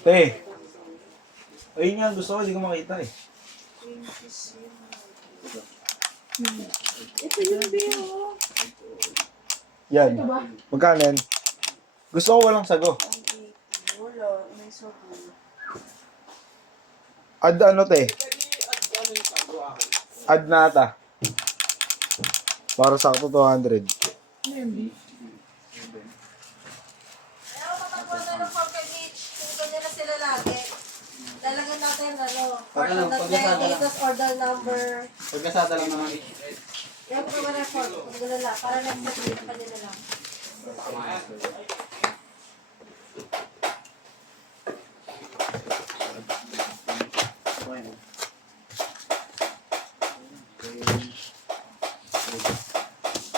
Te. Ayun nga, gusto ko, hindi ko makita eh. Ito yung biyo. Yan. Magkano yan? Gusto ko walang sago. Wala, may sago. Add ano te? Add na ata. Para sa ako 200. Ayaw matagpuan na ng pork and each. Kung ganyan na sila lagi. Lalagyan natin pork and details, order number. Pagkasada lang naman. Ayaw ko naman ng pork. Kung gano'n lang. Para next time, dito pa nila lang.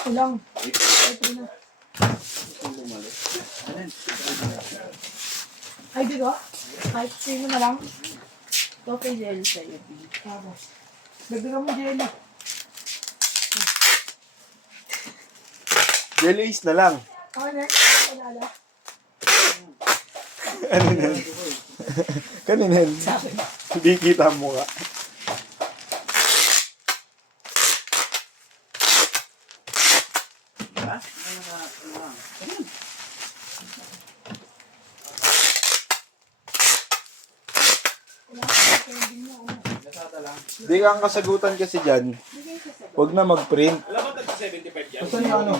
Ilang? Ay, di ba? Kahit sino na lang. Ito kay Jelly sa'yo, B. Tapos, dagdagan mo jelly. Jelly is na lang. Okay na, alala. Ano na? Kanina yun. Hindi kita ang mukha. Hindi ka ang kasagutan kasi dyan. Huwag na mag-print. Alam mo, tag-75 yan? Basta yung ano?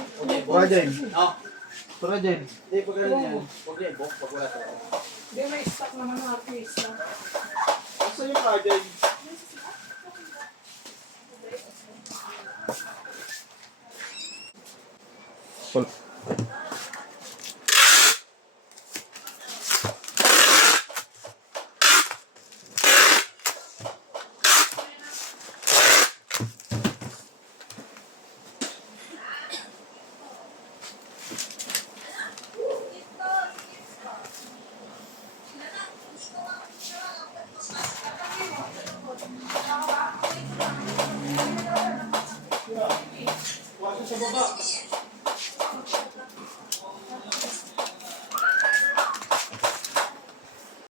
Rajen. Oo. Rajen. Hindi, pag gano'n yan. Huwag yan, pag wala to. Hindi, may stock naman ng artista. Basta yung Rajen. Sa baba.